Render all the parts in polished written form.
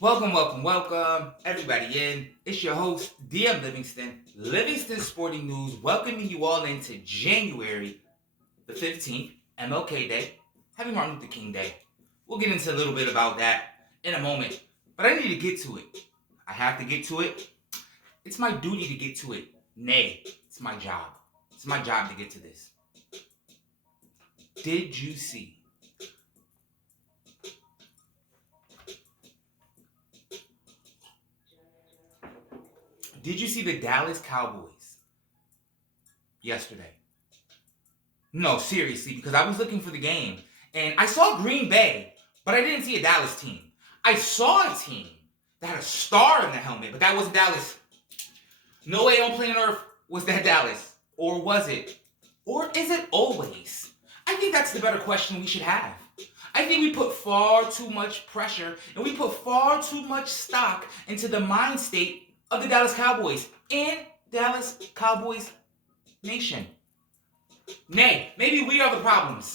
Welcome, everybody in. It's your host, DM Livingston Sporting News, welcoming you all into January the 15th, MLK Day, Happy Martin Luther King Day. We'll get into a little bit about that in a moment, but I need to get to it. I have to get to it. It's my duty to get to it. Nay, it's my job. It's my job to get to this. Did you see the Dallas Cowboys yesterday? No, seriously, because I was looking for the game, and I saw Green Bay, but I didn't see a Dallas team. I saw a team that had a star in the helmet, but that wasn't Dallas. No way on planet Earth was that Dallas. Or was it? Or is it always? I think that's the better question we should have. I think we put far too much pressure, and we put far too much stock into the mind state of the Dallas Cowboys and Dallas Cowboys Nation. Nay, maybe we are the problems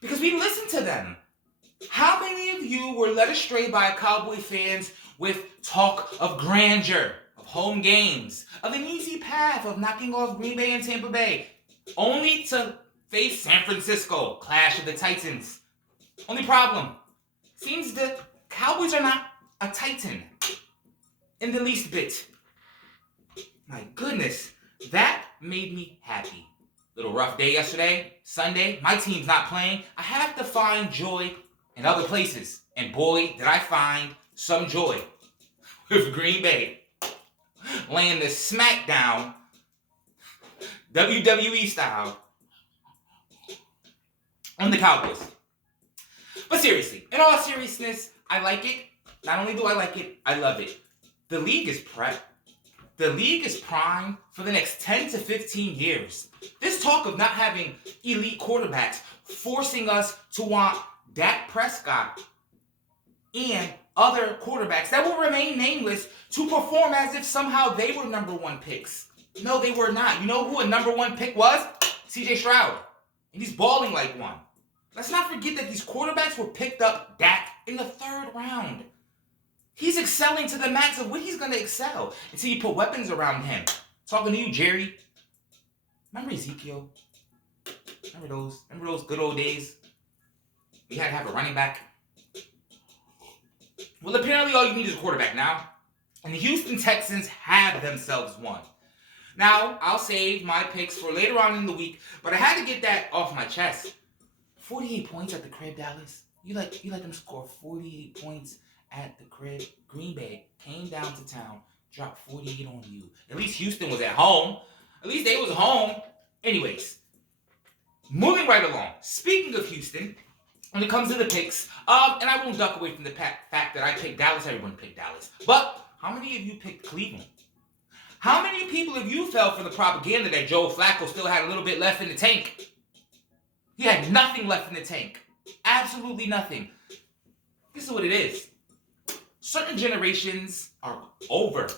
because we listen to them. How many of you were led astray by Cowboy fans with talk of grandeur, of home games, of an easy path of knocking off Green Bay and Tampa Bay, only to face San Francisco, clash of the Titans? Only problem, seems the Cowboys are not a Titan in the least bit. My goodness, that made me happy. Little rough day yesterday, Sunday, my team's not playing. I have to find joy in other places. And boy, did I find some joy with Green Bay laying the smackdown, WWE style, on the Cowboys. But seriously, in all seriousness, I like it. Not only do I like it, I love it. The league is prepped. The league is primed for the next 10 to 15 years. This talk of not having elite quarterbacks forcing us to want Dak Prescott and other quarterbacks that will remain nameless to perform as if somehow they were number one picks. No, they were not. You know who a number one pick was? CJ Stroud. And he's balling like one. Let's not forget that these quarterbacks were picked up Dak in the third round. He's excelling to the max of what he's going to excel until you put weapons around him. Talking to you, Jerry. Remember Ezekiel? Remember those good old days? We had to have a running back. Well, apparently all you need is a quarterback now. And the Houston Texans have themselves one. Now, I'll save my picks for later on in the week, but I had to get that off my chest. 48 points at the crib, Dallas. You let them score 48 points at the crib. Green Bay came down to town, dropped 48 on you. At least Houston was at home. At least they was home. Anyways, moving right along. Speaking of Houston, when it comes to the picks, and I won't duck away from the fact that I picked Dallas. Everyone picked Dallas. But how many of you picked Cleveland? How many people of you fell for the propaganda that Joe Flacco still had a little bit left in the tank? He had nothing left in the tank. Absolutely nothing. This is what it is. Certain generations are over.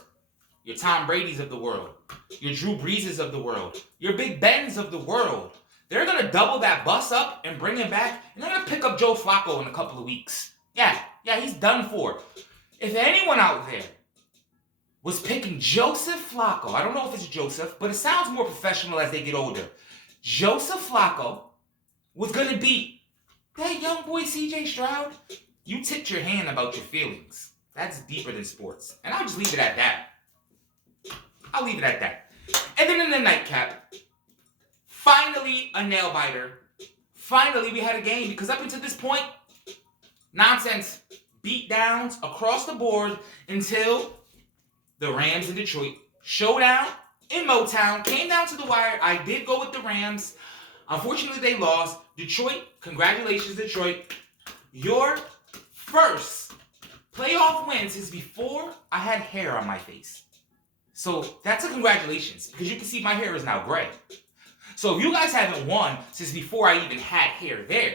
Your Tom Brady's of the world. Your Drew Breeses of the world. Your Big Bens of the world. They're going to double that bus up and bring him back. And they're going to pick up Joe Flacco in a couple of weeks. Yeah, he's done for. If anyone out there was picking Joseph Flacco, I don't know if it's Joseph, but it sounds more professional as they get older. Joseph Flacco was going to beat that young boy CJ Stroud. You tipped your hand about your feelings. That's deeper than sports. And I'll just leave it at that. And then in the nightcap, finally a nail biter. Finally we had a game, because up until this point, nonsense, beat downs across the board until the Rams in Detroit. Showdown in Motown. Came down to the wire. I did go with the Rams. Unfortunately, they lost. Detroit, congratulations, Detroit. Your first playoff win since before I had hair on my face. So that's a congratulations, because you can see my hair is now gray. So if you guys haven't won since before I even had hair there,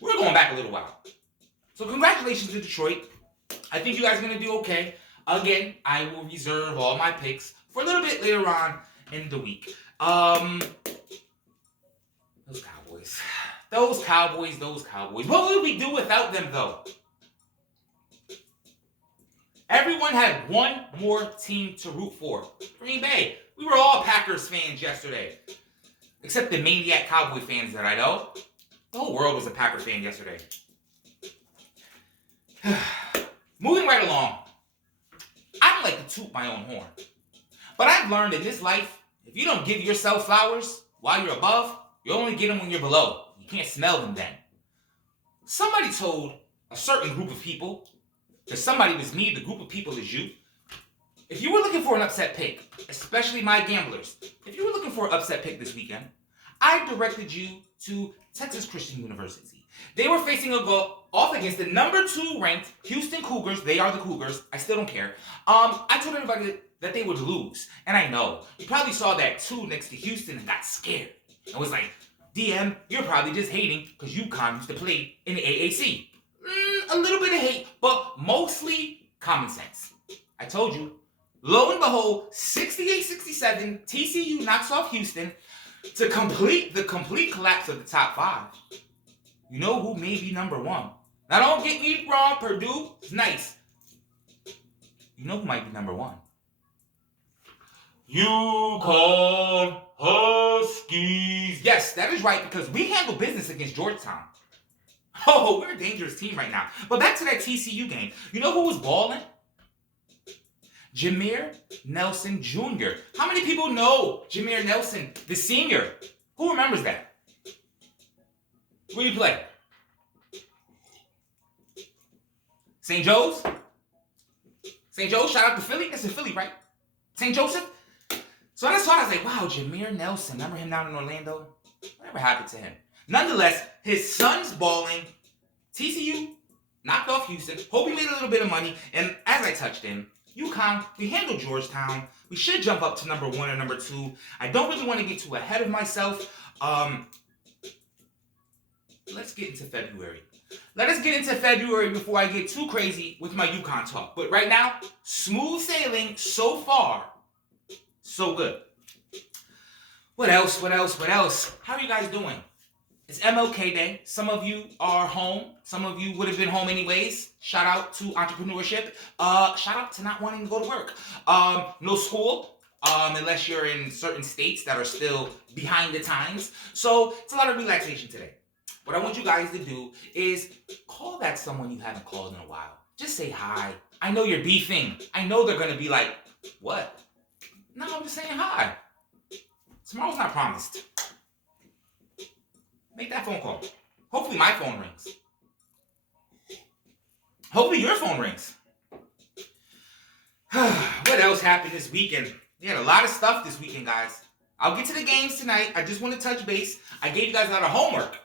we're going back a little while. So congratulations to Detroit. I think you guys are going to do okay. Again, I will reserve all my picks for a little bit later on in the week. Those Cowboys. What would we do without them, though? Everyone had one more team to root for. Green Bay. We were all Packers fans yesterday. Except the maniac Cowboy fans that I know. The whole world was a Packers fan yesterday. Moving right along. I don't like to toot my own horn. But I've learned in this life, if you don't give yourself flowers while you're above, you only get them when you're below. You can't smell them then. Somebody told a certain group of people, if somebody was me, the group of people is you. If you were looking for an upset pick, especially my gamblers, if you were looking for an upset pick this weekend, I directed you to Texas Christian University. They were facing a go off against the number 2 ranked Houston Cougars. They are the Cougars. I still don't care. I told everybody that they would lose. And I know. You probably saw that 2 next to Houston and got scared. And was like, DM, you're probably just hating because Uconn used to play in the AAC. A little bit of hate, but mostly common sense. I told you. Lo and behold, 68-67, TCU knocks off Houston to complete the complete collapse of the top 5. You know who may be number 1? Now don't get me wrong, Purdue is nice. You know who might be number 1? Uconn Huskies. Yes, that is right, because we handle business against Georgetown. Oh, we're a dangerous team right now. But back to that TCU game. You know who was balling? Jameer Nelson Jr. How many people know Jameer Nelson, the senior? Who remembers that? Where do you play? St. Joe's? St. Joe's, shout out to Philly. That's in Philly, right? St. Joseph? So when I saw it, I was like, wow, Jameer Nelson. Remember him down in Orlando? Whatever happened to him? Nonetheless, his son's balling. TCU knocked off Houston. Hope he made a little bit of money. And as I touched him, UConn, we handled Georgetown. We should jump up to number 1 and number 2. I don't really want to get too ahead of myself. Let's get into February. Let us get into February before I get too crazy with my UConn talk. But right now, smooth sailing so far. So good. What else? How are you guys doing? It's MLK Day. Some of you are home. Some of you would have been home anyways. Shout out to entrepreneurship. Shout out to not wanting to go to work. No school, unless you're in certain states that are still behind the times. So it's a lot of relaxation today. What I want you guys to do is call that someone you haven't called in a while. Just say hi. I know you're beefing. I know they're going to be like, what? No, I'm just saying hi. Tomorrow's not promised. Make that phone call. Hopefully my phone rings. Hopefully your phone rings. What else happened this weekend? We had a lot of stuff this weekend, guys. I'll get to the games tonight. I just want to touch base. I gave you guys a lot of homework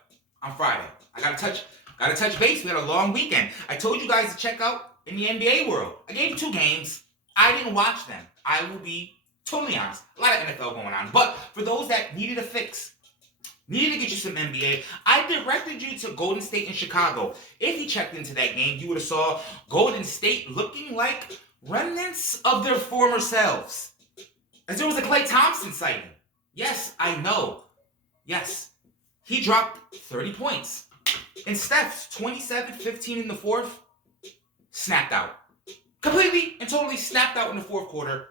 on Friday. I gotta touch base. We had a long weekend. I told you guys to check out in the NBA world. I gave you 2 games. I didn't watch them. I will be totally honest. A lot of NFL going on. But for those that needed a fix, needed to get you some NBA, I directed you to Golden State and Chicago. If you checked into that game, you would have saw Golden State looking like remnants of their former selves. As there was a Klay Thompson sighting. Yes, I know. Yes. He dropped 30 points. And Steph's 27-15 in the fourth snapped out. Completely and totally snapped out in the fourth quarter.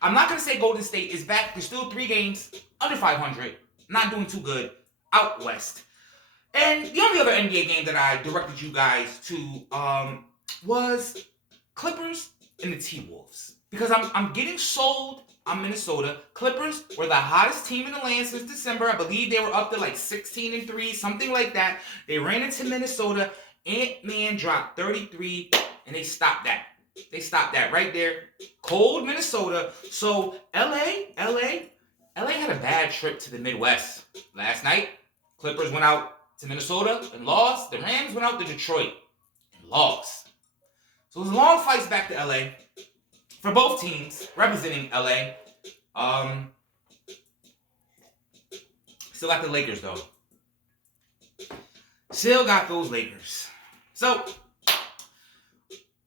I'm not going to say Golden State is back. There's still 3 games under 500. Not doing too good out west. And the only other NBA game that I directed you guys to was Clippers and the T-Wolves. Because I'm getting sold on Minnesota. Clippers were the hottest team in the land since December. I believe they were up to like 16-3, something like that. They ran into Minnesota. Ant-Man dropped 33, and they stopped that. They stopped that right there. Cold Minnesota. So LA had a bad trip to the Midwest last night. Clippers went out to Minnesota and lost. The Rams went out to Detroit and lost. So it was long fights back to LA for both teams representing LA. Still got the Lakers though. Still got those Lakers. So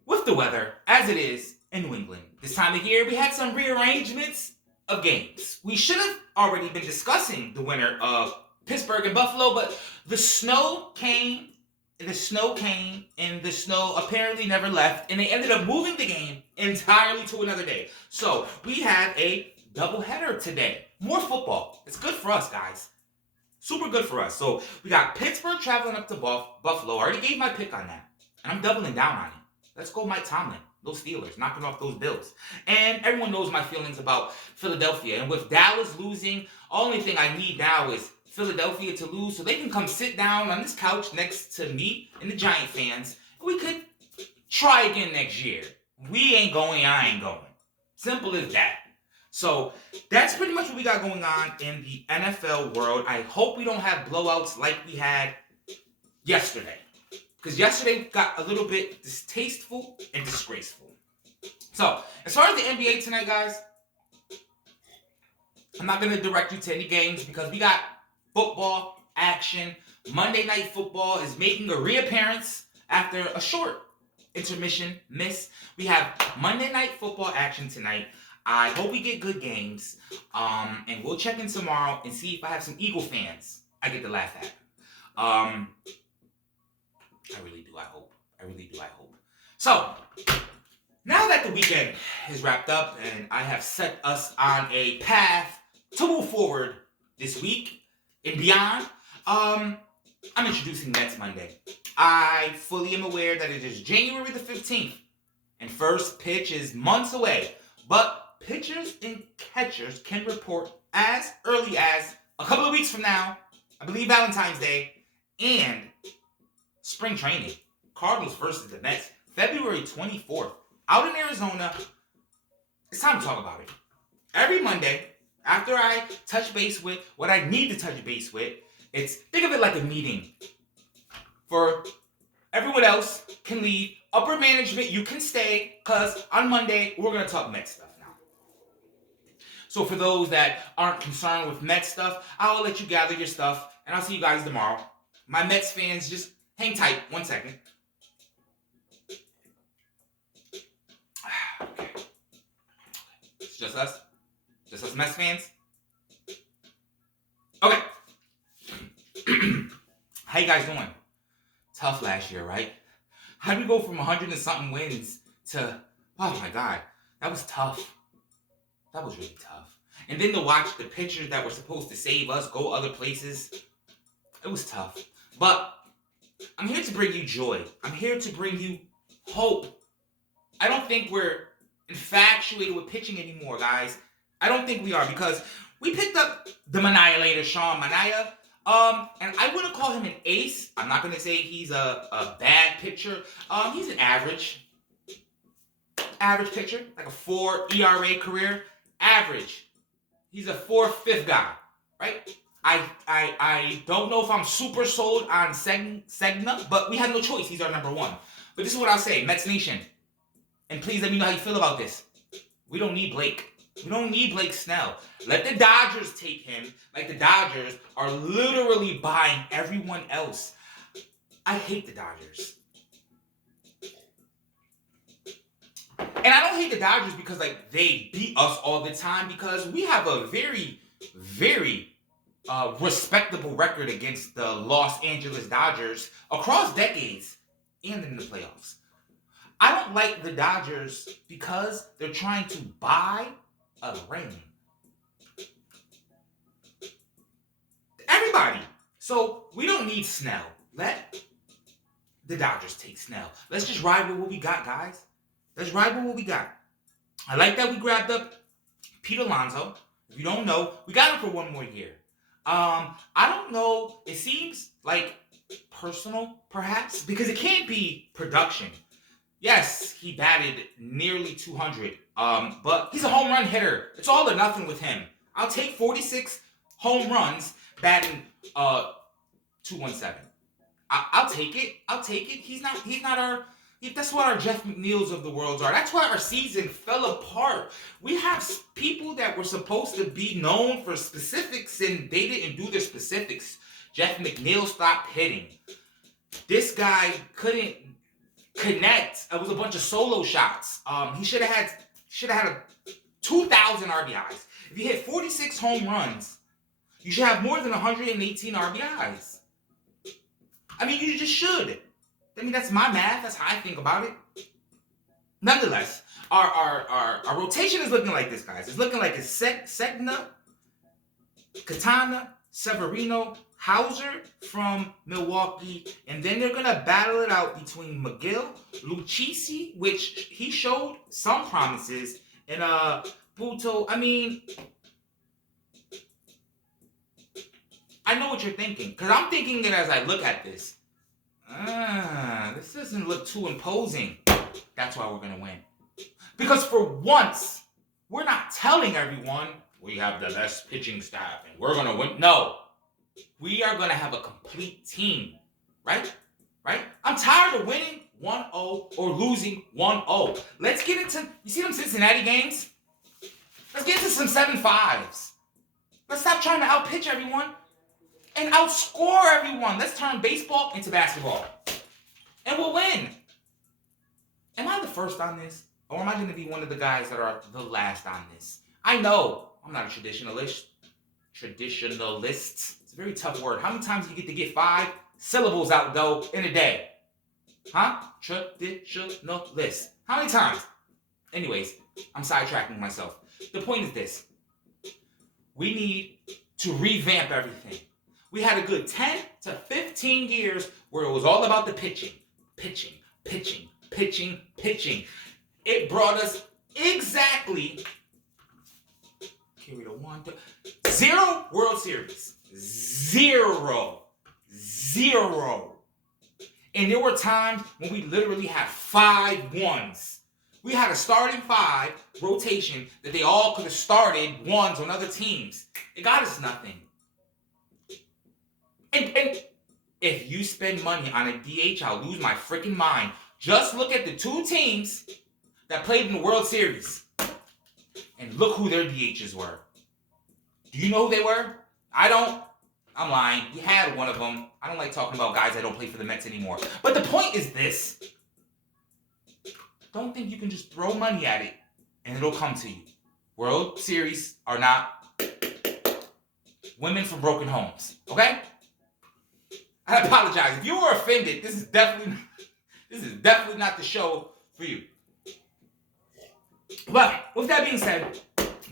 with the weather as it is in New England this time of year, we had some rearrangements of games. We should have already been discussing the winner of Pittsburgh and Buffalo, but the snow came and the snow came, and the snow apparently never left, and they ended up moving the game entirely to another day. So we have a doubleheader today. More football. It's good for us, guys. Super good for us. So we got Pittsburgh traveling up to Buffalo. I already gave my pick on that, and I'm doubling down on it. Let's go Mike Tomlin. Those Steelers, knocking off those Bills. And everyone knows my feelings about Philadelphia. And with Dallas losing, only thing I need now is Philadelphia to lose so they can come sit down on this couch next to me and the Giant fans. And we could try again next year. We ain't going, I ain't going. Simple as that. So that's pretty much what we got going on in the NFL world. I hope we don't have blowouts like we had yesterday. Because yesterday got a little bit distasteful and disgraceful. So, as far as the NBA tonight, guys, I'm not going to direct you to any games because we got football action. Monday Night Football is making a reappearance after a short intermission miss. We have Monday Night Football action tonight. I hope we get good games. And we'll check in tomorrow and see if I have some Eagle fans I get to laugh at. I really do, I hope. So, now that the weekend is wrapped up and I have set us on a path to move forward this week and beyond, I'm introducing Mets Monday. I fully am aware that it is January the 15th and first pitch is months away, but pitchers and catchers can report as early as a couple of weeks from now, I believe Valentine's Day, and spring training. Cardinals versus the Mets. February 24th. Out in Arizona. It's time to talk about it. Every Monday, after I touch base with what I need to touch base with, think of it like a meeting. For everyone else can leave. Upper management, you can stay. Because on Monday, we're going to talk Mets stuff now. So for those that aren't concerned with Mets stuff, I'll let you gather your stuff. And I'll see you guys tomorrow. My Mets fans, just hang tight 1 second. Okay. It's just us? Just us Mets fans? Okay. How you guys doing? Tough last year, right? How do we go from 100 and something wins to, oh my God, that was tough. That was really tough. And then to watch the pitchers that were supposed to save us go other places, it was tough. But I'm here to bring you joy. I'm here to bring you hope. I don't think we're infatuated with pitching anymore, guys. I don't think we are because we picked up the Maniator, Sean Manaea. And I wouldn't call him an ace. I'm not going to say he's a bad pitcher. He's an average pitcher, like a 4 ERA career. Average. He's a 4/5 guy, right? I don't know if I'm super sold on Segna, but we have no choice. He's our number one. But this is what I'll say, Mets Nation. And please let me know how you feel about this. We don't need Blake. We don't need Blake Snell. Let the Dodgers take him like the Dodgers are literally buying everyone else. I hate the Dodgers. And I don't hate the Dodgers because they beat us all the time because we have a very, very respectable record against the Los Angeles Dodgers across decades and in the playoffs. I don't like the Dodgers because they're trying to buy a ring. Everybody. So we don't need Snell. Let the Dodgers take Snell. Let's just ride with what we got, guys. Let's ride with what we got. I like that we grabbed up Pete Alonso. If you don't know, we got him for one more year. I don't know. It seems like personal, perhaps, because it can't be production. Yes, he batted nearly 200, but he's a home run hitter. It's all or nothing with him. I'll take 46 home runs batting 217. I'll take it. He's not our. That's what our Jeff McNeils of the world are. That's why our season fell apart. We have people that were supposed to be known for specifics and they didn't do their specifics. Jeff McNeil stopped hitting. This guy couldn't connect. It was a bunch of solo shots. He should have had 2,000 RBIs. If you hit 46 home runs, you should have more than 118 RBIs. I mean, you just should. I mean, that's my math. That's how I think about it. Nonetheless, our rotation is looking like this, guys. It's looking like it's Segna, Katana, Severino, Hauser from Milwaukee, and then they're gonna battle it out between McGill, Lucchesi, which he showed some promises, and Buto. I mean, I know what you're thinking, because I'm thinking that as I look at this, this doesn't look too imposing. That's why we're gonna win. Because for once, we're not telling everyone we have the best pitching staff and we're gonna win. No. We are gonna have a complete team. Right? Right? I'm tired of winning 1-0 or losing 1-0. Let's get into, you see them Cincinnati games? Let's get into some 7-5s. Let's stop trying to outpitch everyone and outscore everyone. Let's turn baseball into basketball. And we'll win. Am I the first on this? Or am I going to be one of the guys that are the last on this? I know I'm not a traditionalist. It's a very tough word. How many times do you get to get 5 syllables out, though, in a day? Huh? Traditionalist. How many times? Anyways, I'm sidetracking myself. The point is this. We need to revamp everything. We had a good 10 to 15 years where it was all about the pitching. It brought us exactly 0 World Series. Zero. And there were times when we literally had 5 ones. We had a starting 5 rotation that they all could have started ones on other teams. It got us nothing. And if you spend money on a DH, I'll lose my freaking mind. Just look at the 2 teams that played in the World Series. And look who their DHs were. Do you know who they were? I don't. I'm lying. We had one of them. I don't like talking about guys that don't play for the Mets anymore. But the point is this. Don't think you can just throw money at it and it'll come to you. World Series are not women from broken homes. Okay? I apologize. If you were offended, this is definitely not the show for you. But with that being said,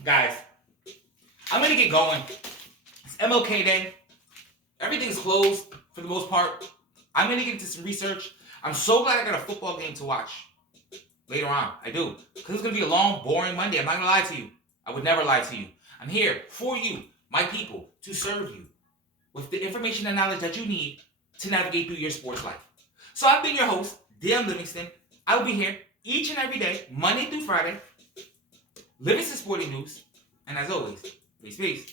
guys, I'm going to get going. It's MLK Day. Everything's closed for the most part. I'm going to get into some research. I'm so glad I got a football game to watch later on. I do. Because it's going to be a long, boring Monday. I'm not going to lie to you. I would never lie to you. I'm here for you, my people, to serve you with the information and knowledge that you need to navigate through your sports life. So I've been your host, Dan Livingston. I will be here each and every day, Monday through Friday, Livingston Sporting News. And as always, peace.